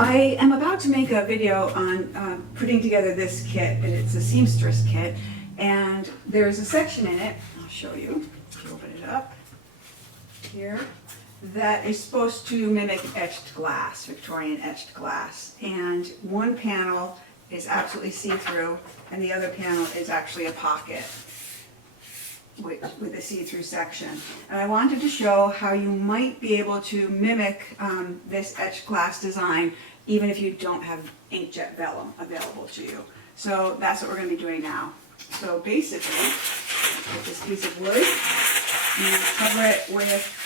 I am about to make a video on putting together this kit, and it's a seamstress kit, and there's a section in it, I'll show you, if you open it up here, that is supposed to mimic etched glass, Victorian etched glass, and one panel is absolutely see-through, and the other panel is actually a pocket with a see-through section. And I wanted to show how you might be able to mimic this etched glass design even if you don't have inkjet vellum available to you. So that's what we're going to be doing now. So basically, take this piece of wood and cover it with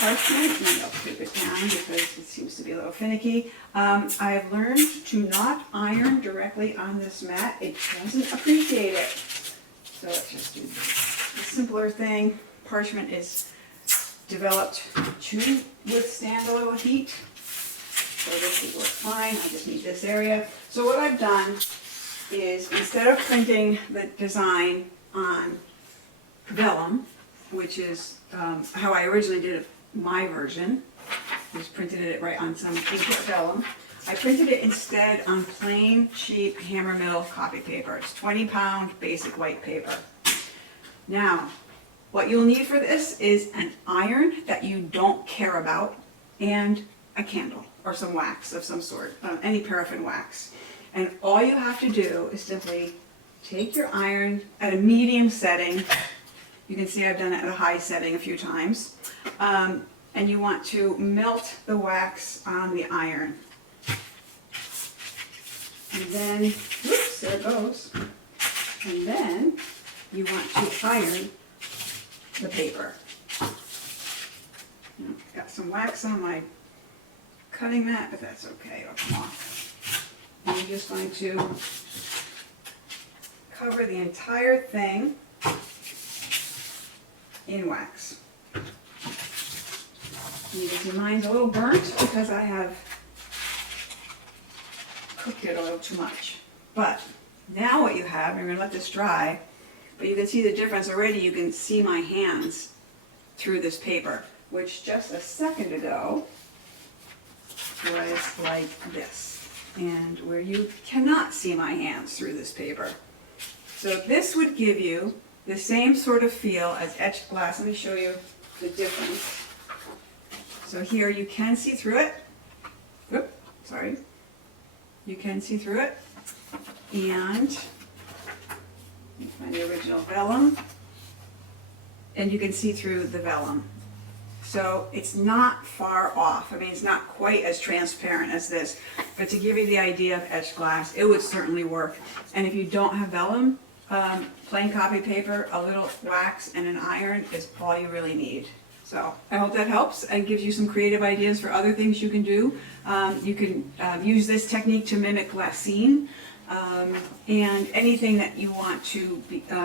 parchment, and I'll flip it down because it seems to be a little finicky. I've learned to not iron directly on this mat. It doesn't appreciate it. So let's just do the simpler thing. Parchment is developed to withstand a little heat. So this would work fine. I just need this area. So what I've done is, instead of printing the design on vellum, which is how I originally did it, my version, just printed it right on some inkjet vellum, I printed it instead on plain, cheap hammer mill copy paper. It's 20-pound basic white paper. Now, what you'll need for this is an iron that you don't care about and a candle or some wax of some sort, any paraffin wax. And all you have to do is simply take your iron at a medium setting. You can see I've done it at a high setting a few times. And you want to melt the wax on the iron. And then, whoops, there it goes. And then you want to iron the paper. Now, got some wax on my cutting mat, but that's okay, it'll come off. And I'm just going to cover the entire thing in wax. And you can see mine's a little burnt because I have cooked it a little too much. But now what you have, you're going to let this dry, but you can see the difference already. You can see my hands through this paper, which just a second ago was like this, and where you cannot see my hands through this paper. So this would give you the same sort of feel as etched glass. Let me show you the difference. So here you can see through it. Oop, sorry. You can see through it. And you find the original vellum. And you can see through the vellum. So it's not far off. I mean, it's not quite as transparent as this. But to give you the idea of etched glass, it would certainly work. And if you don't have vellum, plain copy paper, a little wax, and an iron is all you really need. So I hope that helps and gives you some creative ideas for other things you can do. You can use this technique to mimic glassine, and anything that you want to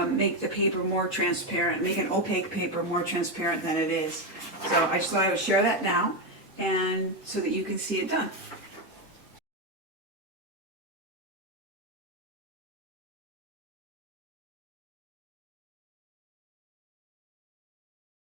make the paper more transparent, make an opaque paper more transparent than it is. So I just thought I would share that now, and so that you can see it done.